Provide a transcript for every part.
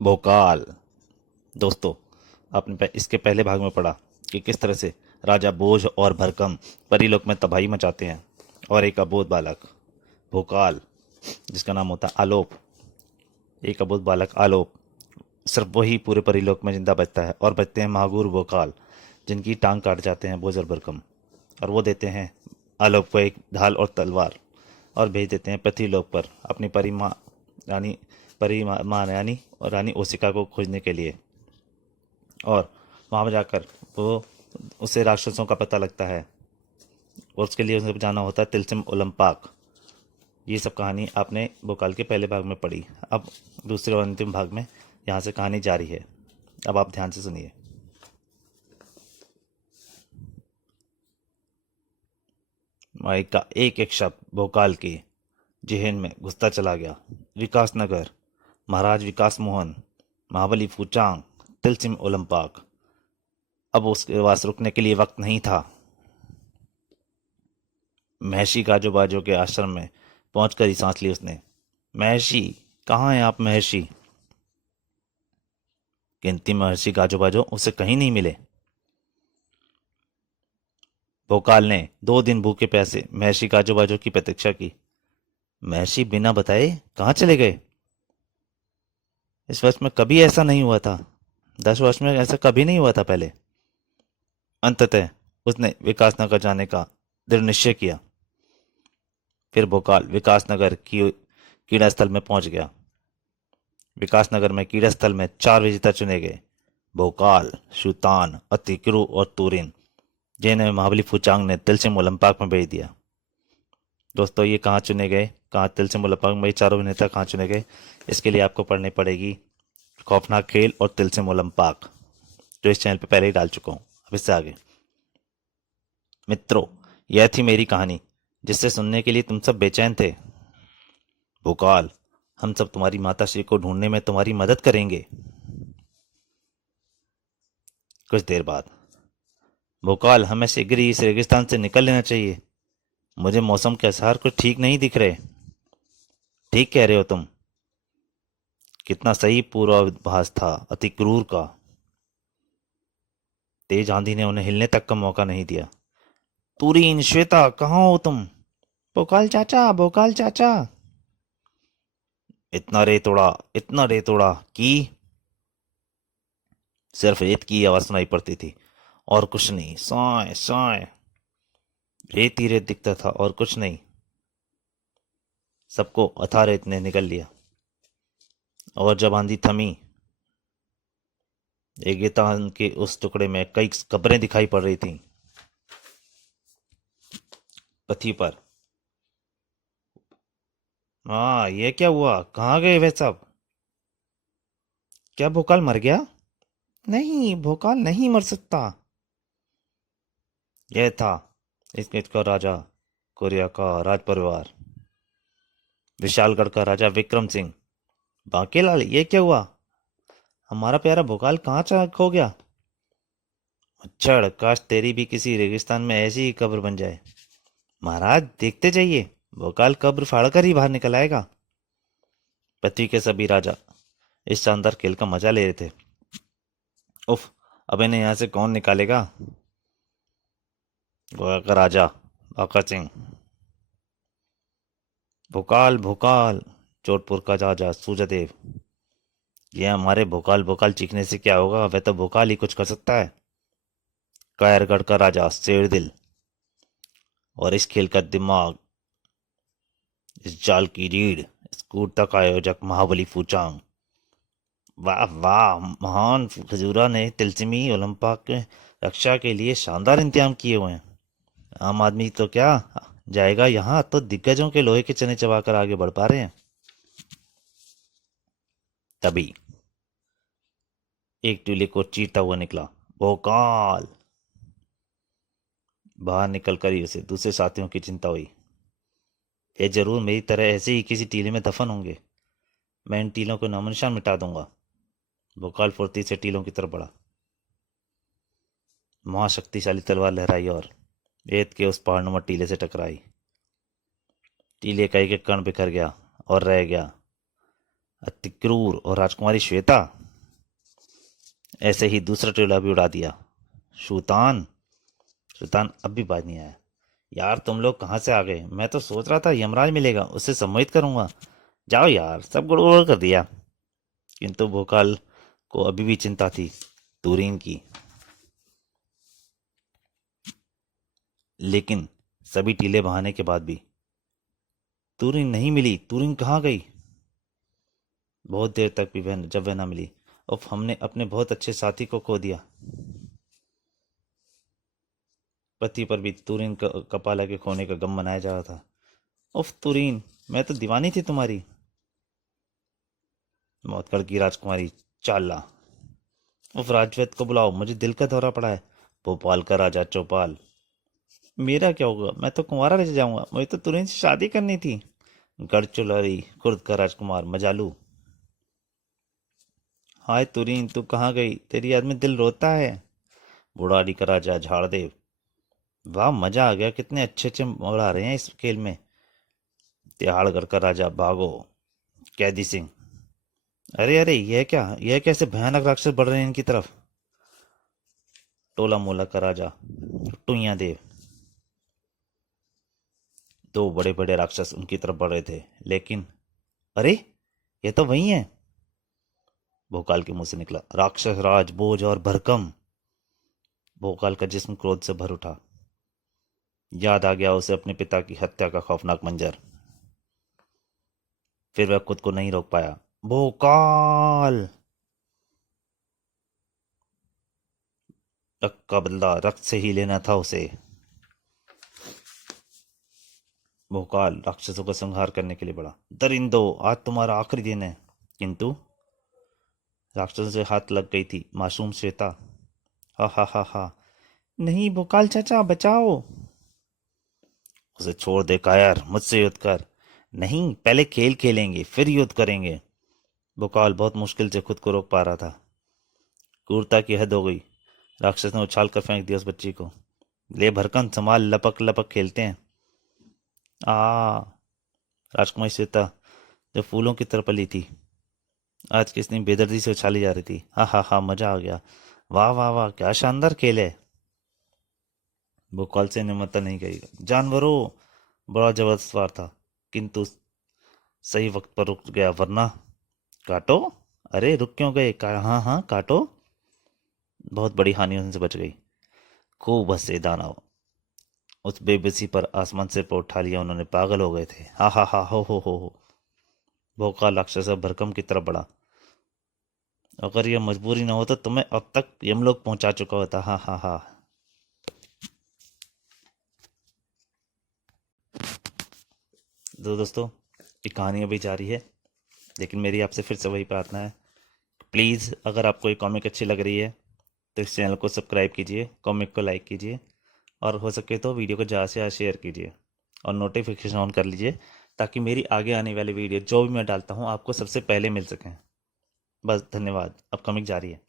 भोकाल। दोस्तों, आपने इसके पहले भाग में पढ़ा कि किस तरह से राजा बोझ और भरकम परीलोक में तबाही मचाते हैं और एक अबोध बालक भोकाल, जिसका नाम होता है आलोप, एक अबोध बालक आलोप, सिर्फ वही पूरे परीलोक में जिंदा बचता है और बचते हैं महागुर भोकाल, जिनकी टांग काट जाते हैं बोझ और भरकम। और वो देते हैं आलोप को एक ढाल और तलवार और भेज देते हैं पृथ्वीलोक पर अपनी परी माँ रानी परी माँ रानी और रानी ओसिका को खोजने के लिए। और वहाँ पर जाकर वो उसे राक्षसों का पता लगता है और उसके लिए उसे जाना होता है तिलसिम ओलंपाक। ये सब कहानी आपने भोकाल के पहले भाग में पढ़ी। अब दूसरे और अंतिम भाग में यहाँ से कहानी जारी है। अब आप ध्यान से सुनिए। माइक का एक एक शब्द भोकाल की जिहन में घुसता चला गया। विकास नगर, महाराज विकास मोहन, महाबली फूचांग, तिलसिम ओलंपाक। अब उसके पास रुकने के लिए वक्त नहीं था। महर्षि गाजो बाजो के आश्रम में पहुंचकर ही सांस ली उसने। महर्षि, कहाँ हैं आप महर्षि? किंतु महर्षि गाजो बाजो उसे कहीं नहीं मिले। भोकाल ने 2 दिन भूखे प्यासे महर्षि गाजो बाजो की प्रतीक्षा की। महर्षि बिना बताए कहाँ चले गए? इस वर्ष में कभी ऐसा नहीं हुआ था। 10 वर्ष में ऐसा कभी नहीं हुआ था पहले। अंततः उसने विकासनगर जाने का दृढ़ निश्चय किया। फिर भोकाल विकासनगर की क्रीड़ा स्थल में पहुंच गया। विकासनगर में क्रीड़ा स्थल में 4 विजेता चुने गए: भोकाल, शूतान, अतिक्रु और तुरिन, जिन्हें महाबली फुचांग ने तिलसिम ओलंपाक में भेज दिया। दोस्तों, ये कहाँ चुने गए, कहाँ तिलसिम ओलंपाक में ये चारों अभिनेता कहाँ चुने गए, इसके लिए आपको पढ़नी पड़ेगी खौफनाक खेल और तिलसिम ओलंपाक, जो इस चैनल पे पहले ही डाल चुका हूँ। अब इससे आगे मित्रों, यह थी मेरी कहानी जिससे सुनने के लिए तुम सब बेचैन थे। भोकाल, हम सब तुम्हारी माता श्री को ढूंढने में तुम्हारी मदद करेंगे। कुछ देर बाद, भोकाल, हमें शीघ्र ही इस रेगिस्तान से निकल लेना चाहिए। मुझे मौसम के असहार कुछ ठीक नहीं दिख रहे। ठीक कह रहे हो तुम। कितना सही पूर्वाभास था अति क्रूर का। तेज आंधी ने उन्हें हिलने तक का मौका नहीं दिया। तुरीन, श्वेता, कहाँ हो तुम? भोकाल चाचा, भोकाल चाचा। इतना रेतोड़ा कि सिर्फ रेत की आवाज सुनाई पड़ती थी और कुछ नहीं। साय साय, रेत ही रेत दिखता था और कुछ नहीं। सबको अथाह रेत ने निगल लिया। और जब आंधी थमी, रेगिस्तान के उस टुकड़े में कई कब्रें दिखाई पड़ रही थीं। पृथ्वी पर। हाँ, ये क्या हुआ? कहाँ गए वे सब? क्या भोकाल मर गया? नहीं, भोकाल नहीं मर सकता। यह था इस देश का राजा, कोरिया का राज परिवार, विशालगढ़ का राजा विक्रम सिंह। बांकेलाल, ये क्या हुआ? हमारा प्यारा भोकाल कहाँ चला खो गया? अच्छड़, काश तेरी भी किसी रेगिस्तान में ऐसी ही कब्र बन जाए। महाराज, देखते जाइए, भोकाल कब्र फाड़कर ही बाहर निकल आएगा। पृथ्वी के सभी राजा इस शानदार खेल का मजा ले रहे थे। उफ, अब इन्हें यहाँ से कौन निकालेगा? गोवा का राजा बाका सिंह। भोकाल, भोकाल, जोधपुर का राजा सूर्यदेव। ये हमारे भोकाल भोकाल चीखने से क्या होगा? वह तो भोकाल ही कुछ कर सकता है। कायरगढ़ का राजा शेरदिल। और इस खेल का दिमाग, इस जाल की रीढ़, इस कूटता का आयोजक महाबली फूचांग। वाह वाह, महान खजूरा ने तिलस्मी ओलंपिक के रक्षा के लिए शानदार इंतजाम किए हुए हैं। आम आदमी तो क्या जाएगा, यहाँ तो दिग्गजों के लोहे के चने चबाकर आगे बढ़ पा रहे हैं। तभी एक टीले को चीरता हुआ निकला भोकाल। बाहर निकलकर ही उसे दूसरे साथियों की चिंता हुई। ये जरूर मेरी तरह ऐसे ही किसी टीले में दफन होंगे। मैं इन टीलों को नामोनिशान मिटा दूंगा। भोकाल फुर्ती से टीलों की तरफ बढ़ा। महाशक्तिशाली तलवार लहराई और रेत के उस पहाड़नुमा टीले से टकराई। टीले का एक एक कण बिखर गया और रह गया। अति क्रूर और राजकुमारी श्वेता। ऐसे ही दूसरा टियोला भी उड़ा दिया। शूतान। शूतान अब भी बाज नहीं आया। यार तुम लोग कहाँ से आ गए? मैं तो सोच रहा था यमराज मिलेगा, उससे सम्मोहित करूंगा। जाओ यार, सब गड़बड़ कर दिया। किंतु भोकाल को अभी भी चिंता थी तुरीन की। लेकिन सभी टीले बहाने के बाद भी तुरीन नहीं मिली। तुरीन कहाँ गई? बहुत देर तक भी वह जब वह न मिली। उफ, हमने अपने बहुत अच्छे साथी को खो दिया। पति पर भी तुरीन कपाला के खोने का गम मनाया जा रहा था। उफ तुरीन, मैं तो दीवानी थी तुम्हारी। मौतगढ़ की राजकुमारी चाला। उफ, राजवैद को बुलाओ, मुझे दिल का दौरा पड़ा है। भोपाल का राजा चौपाल। मेरा क्या होगा? मैं तो कुंवारा रह जाऊंगा, मुझे तो तुरंत से शादी करनी थी। गढ़चुलरी कुर्द का राजकुमार मजालू। हाय तुरीन, तू कहाँ गई? तेरी याद में दिल रोता है। बुढ़ारी का राजा झाड़देव। वाह, मजा आ गया, कितने अच्छे अच्छे मोड़ आ रहे हैं इस खेल में। तिहाड़गढ़ का राजा भागो। कैदी सिंह। अरे अरे, यह क्या? यह कैसे भयानक राक्षस बढ़ रहे हैं इनकी तरफ। टोला मोला का राजा टुइया देव। दो बड़े बड़े राक्षस उनकी तरफ बढ़ रहे थे, लेकिन अरे, ये तो वही है। भोकाल के मुंह से निकला, राक्षस राज बोझ और भरकम। भोकाल का जिस्म क्रोध से भर उठा। याद आ गया उसे अपने पिता की हत्या का खौफनाक मंजर। फिर वह खुद को नहीं रोक पाया। भोकाल। रक्त का बदला रक्त से ही लेना था उसे। भोकाल राक्षसों का संहार करने के लिए बढ़ा। दरिंदो, आज तुम्हारा आखिरी दिन है। किंतु राक्षसों से हाथ लग गई थी मासूम श्वेता। हा हा हा हा। नहीं भोकाल चाचा, बचाओ। उसे छोड़ दे कायर, मुझसे युद्ध कर। नहीं, पहले खेल खेलेंगे फिर युद्ध करेंगे। भोकाल बहुत मुश्किल से खुद को रोक पा रहा था। क्रूरता की हद हो गई। राक्षस ने उछाल कर फेंक दिया उस बच्ची को। ले भरकन, संभाल, लपक लपक खेलते हैं। आ। राजकुमारी श्वेता जो फूलों की तरह पली थी, आज किसने बेदर्दी से उछाली जा रही थी। हा हा हा, मजा आ गया। वाह वाह वाह, क्या शानदार खेल है। भोकाल से निमरता नहीं करेगा। जानवरों। बड़ा जबरदस्त वार था, किंतु सही वक्त पर रुक गया, वरना। काटो। अरे रुक क्यों गए? हाँ हाँ काटो। बहुत बड़ी हानि उनसे बच गई। खूब हंसे दानव। उस बेबसी पर आसमान से पर उठा लिया उन्होंने, पागल हो गए थे। हा हा हा, हो। भोकाल राक्षस भरकम की तरफ बढ़ा। अगर यह मजबूरी न हो तो तुम्हें अब तक यमलोक पहुंचा चुका होता। हा हा हा। तो दोस्तों, ये कहानी अभी जारी है, लेकिन मेरी आपसे फिर से वही प्रार्थना है। प्लीज़, अगर आपको ये कॉमिक अच्छी लग रही है तो इस चैनल को सब्सक्राइब कीजिए, कॉमिक को लाइक कीजिए, और हो सके तो वीडियो को ज़्यादा से ज़्यादा शेयर कीजिए, और नोटिफिकेशन ऑन कर लीजिए, ताकि मेरी आगे आने वाली वीडियो जो भी मैं डालता हूँ आपको सबसे पहले मिल सकें। बस, धन्यवाद। अब कॉमिक जारी है।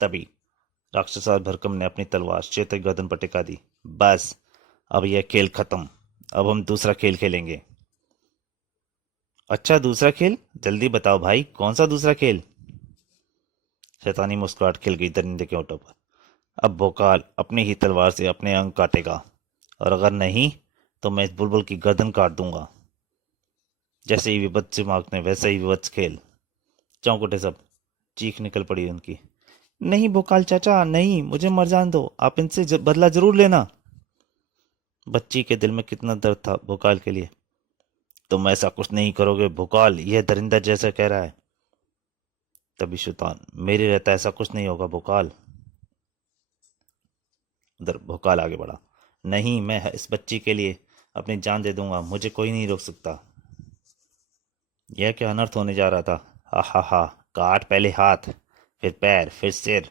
तभी राक्षसार भरकम ने अपनी तलवार श्वेत की गर्दन पर टिका दी। बस, अब यह खेल खत्म। अब हम दूसरा खेल खेलेंगे। अच्छा, दूसरा खेल? जल्दी बताओ भाई, कौन सा दूसरा खेल? शैतानी मुस्कुराहट खिल गई दरिंदे के होठों पर। अब भोकाल अपनी ही तलवार से अपने अंग काटेगा, और अगर नहीं तो मैं इस बुलबुल की गर्दन काट दूंगा। जैसे ही विभत्स मांगते वैसे ही विभत्स खेल। चौंक उठे सब। चीख निकल पड़ी उनकी। नहीं भोकाल चाचा, नहीं, मुझे मर जान दो, आप इनसे बदला जरूर लेना। बच्ची के दिल में कितना दर्द था भोकाल के लिए। तुम ऐसा कुछ नहीं करोगे भोकाल, यह दरिंदा जैसा कह रहा है। तभी शैतान, मेरे रहता ऐसा कुछ नहीं होगा भोकाल। उधर भोकाल आगे बढ़ा। नहीं, मैं इस बच्ची के लिए अपनी जान दे दूंगा, मुझे कोई नहीं रोक सकता। यह क्या अनर्थ होने जा रहा था। हा हा हा। काट पहले हाथ, फिर पैर, फिर सिर।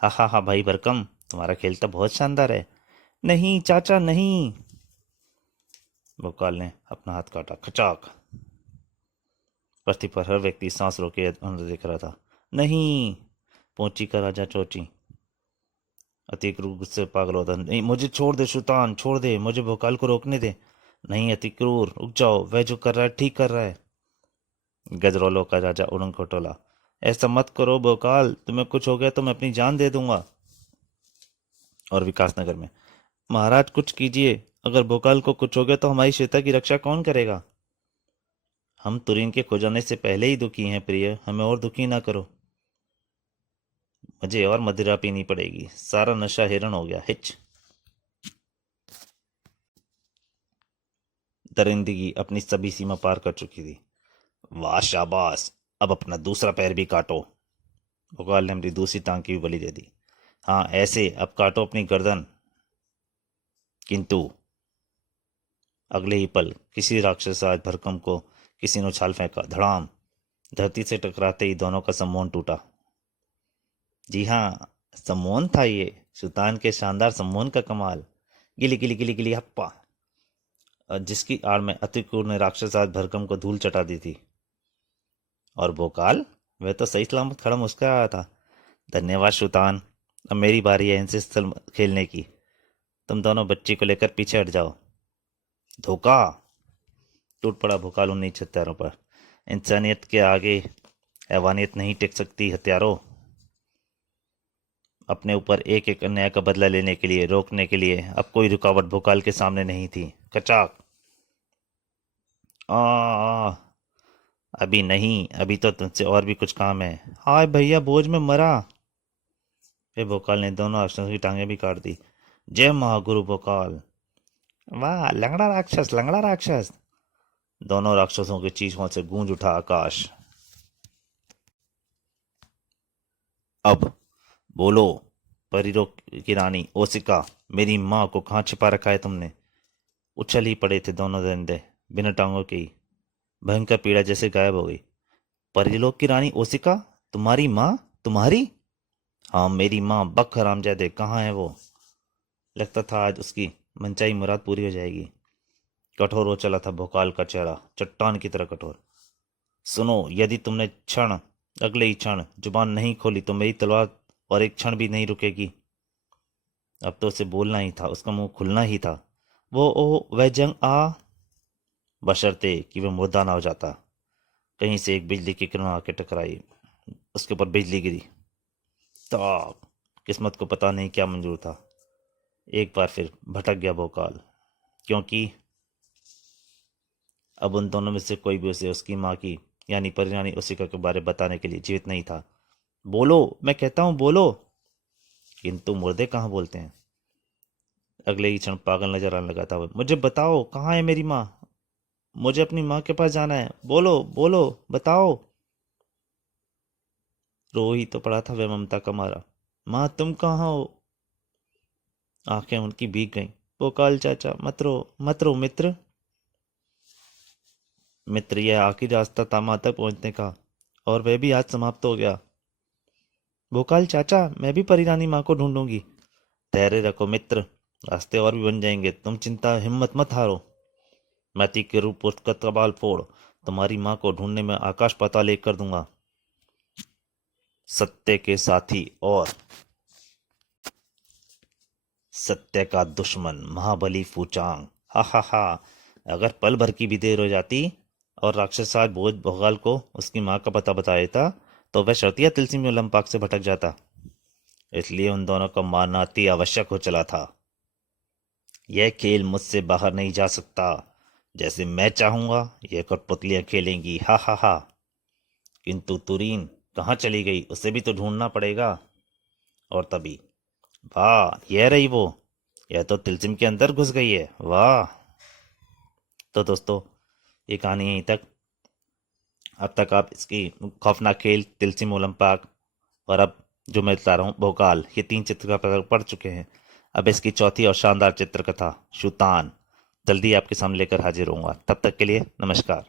हा हा हा भाई भरकम, तुम्हारा खेल तो बहुत शानदार है। नहीं चाचा, नहीं। भोकाल ने अपना हाथ काटा। खचाक। पृथ्वी पर हर व्यक्ति सांस रोके अंदर देख रहा था। नहीं। पोची का राजा चोची अति क्रूर गुस्से से पागल होता। नहीं, मुझे छोड़ दे शैतान, छोड़ दे, मुझे भोकाल को रोकने दे। नहीं अति क्रूर, रुक जाओ, वह जो कर रहा है ठीक कर रहा है। गजरोलों का राजा उड़न खटोला। ऐसा मत करो भोकाल, तुम्हें कुछ हो गया तो मैं अपनी जान दे दूंगा। और विकासनगर में, महाराज कुछ कीजिए, अगर भोकाल को कुछ हो गया तो हमारी सीता की रक्षा कौन करेगा? हम तुरीन के खो जाने से पहले ही दुखी हैं प्रिय, हमें और दुखी ना करो। मुझे और मदिरा पीनी पड़ेगी, सारा नशा हिरण हो गया। हिच। दरिंदगी अपनी सभी सीमा पार कर चुकी थी। वाह शाबाश, अब अपना दूसरा पैर भी काटो। भोकाल ने अपनी दूसरी टांग की भी बलि दे दी। हाँ ऐसे, अब काटो अपनी गर्दन। किंतु अगले ही पल किसी राक्षस आज भरकम को किसी ने उछाल फेंका। धड़ाम। धरती से टकराते ही दोनों का सम्मोहन टूटा। जी हाँ, सम्मोहन था ये, सुल्तान के शानदार सम्मोहन का कमाल। गिली गिली गिली गिली हप्पा। जिसकी आड़ में अतिक्रूर ने राक्षस आज भरकम को धूल चटा दी थी। और भोकाल, वह तो सही सलामत खड़ा मुस्कुरा रहा था। धन्यवाद सुल्तान, अब मेरी बारी है इनसे स्थल खेलने की। तुम दोनों बच्ची को लेकर पीछे हट जाओ। धोखा। टूट पड़ा भोकाल उन्हीं हत्यारों पर। इंसानियत के आगे हैवानियत नहीं टिक सकती हत्यारों। अपने ऊपर एक एक अन्याय का बदला लेने के लिए, रोकने के लिए अब कोई रुकावट भोकाल के सामने नहीं थी। कचाक। आ, अभी नहीं, अभी तो तुमसे और भी कुछ काम है। हाय भैया, बोझ में मरा। फिर भोकाल ने दोनों राक्षसों की टांगें भी काट दी। जय महागुरु भोकाल। वाह, लंगड़ा राक्षस, लंगड़ा राक्षस। दोनों राक्षसों के चीखों से गूंज उठा आकाश। अब बोलो परिरों की रानी ओसिका, मेरी माँ को कहाँ छिपा रखा है तुमने? उछल ही पड़े थे दोनों दरिंदे, बिना टांगों के ही। भयंकर पीड़ा जैसे गायब हो गई। परिलोक की रानी ओसिका, तुम्हारी माँ? तुम्हारी? हाँ मेरी माँ। बक हरामजादे, कहाँ है वो? लगता था आज उसकी मनचाही मुराद पूरी हो जाएगी। कठोर हो चला था भोकाल का चेहरा, चट्टान की तरह कठोर। सुनो, यदि तुमने अगले ही क्षण जुबान नहीं खोली तो मेरी तलवार और एक क्षण भी नहीं रुकेगी। अब तो उसे बोलना ही था, उसका मुंह खुलना ही था। वह जंग आ, बशर्ते कि वह मुर्दा ना हो जाता। कहीं से एक बिजली की किरण आके टकराई, उसके ऊपर बिजली गिरी। तो किस्मत को पता नहीं क्या मंजूर था। एक बार फिर भटक गया भोकाल, क्योंकि अब उन दोनों में से कोई भी उसे उसकी माँ की यानी परिरानी उसिका के बारे बताने के लिए जीवित नहीं था। बोलो, मैं कहता हूँ बोलो। किंतु मुर्दे कहाँ बोलते हैं। अगले ही क्षण पागल नजर आने लगा था। मुझे बताओ, कहाँ है मेरी माँ? मुझे अपनी माँ के पास जाना है, बोलो बोलो, बताओ। रो ही तो पड़ा था वह ममता का मारा। माँ तुम कहाँ हो? आंखें उनकी भीग गईं। भोकाल चाचा, मत रो मत रो मित्र। मित्र, यह आखिरी रास्ता था माँ तक पहुंचने का, और वह भी आज समाप्त हो गया। भोकाल चाचा, मैं भी परिरानी माँ को ढूंढूंगी। धैर्य रखो मित्र, रास्ते और भी बन जाएंगे, तुम चिंता हिम्मत मत हारो। मैती के रूप पुष्ट का कबाल फोड़, तुम्हारी माँ को ढूंढने में आकाश पाताल एक कर दूंगा। सत्य के साथी और सत्य का दुश्मन महाबली फूचांग। हा हा हा। अगर पल भर की भी देर हो जाती और राक्षसाज बोझ भोगाल को उसकी माँ का पता बता देता तो वह शर्तिया तिलस्मी ओलंपाक से भटक जाता। इसलिए उन दोनों को मारना अति आवश्यक हो चला था। यह खेल मुझसे बाहर नहीं जा सकता। जैसे मैं चाहूंगा यह कठपुतलियां खेलेंगी। हा हा हा। किंतु तुरीन कहाँ चली गई, उसे भी तो ढूंढना पड़ेगा। और तभी, वाह, यह रही वो। यह तो तिलस्म के अंदर घुस गई है। वाह। तो दोस्तों, ये कहानी यहीं तक। अब तक आप इसकी खौफनाक खेल, तिलस्म ओलंपाक और अब जो मैं बता रहा हूँ भोकाल, ये 3 चित्र का पढ़ चुके हैं। अब इसकी चौथी और शानदार चित्रकथा शूतान जल्दी आपके सामने लेकर हाजिर होऊंगा। तब तक के लिए नमस्कार।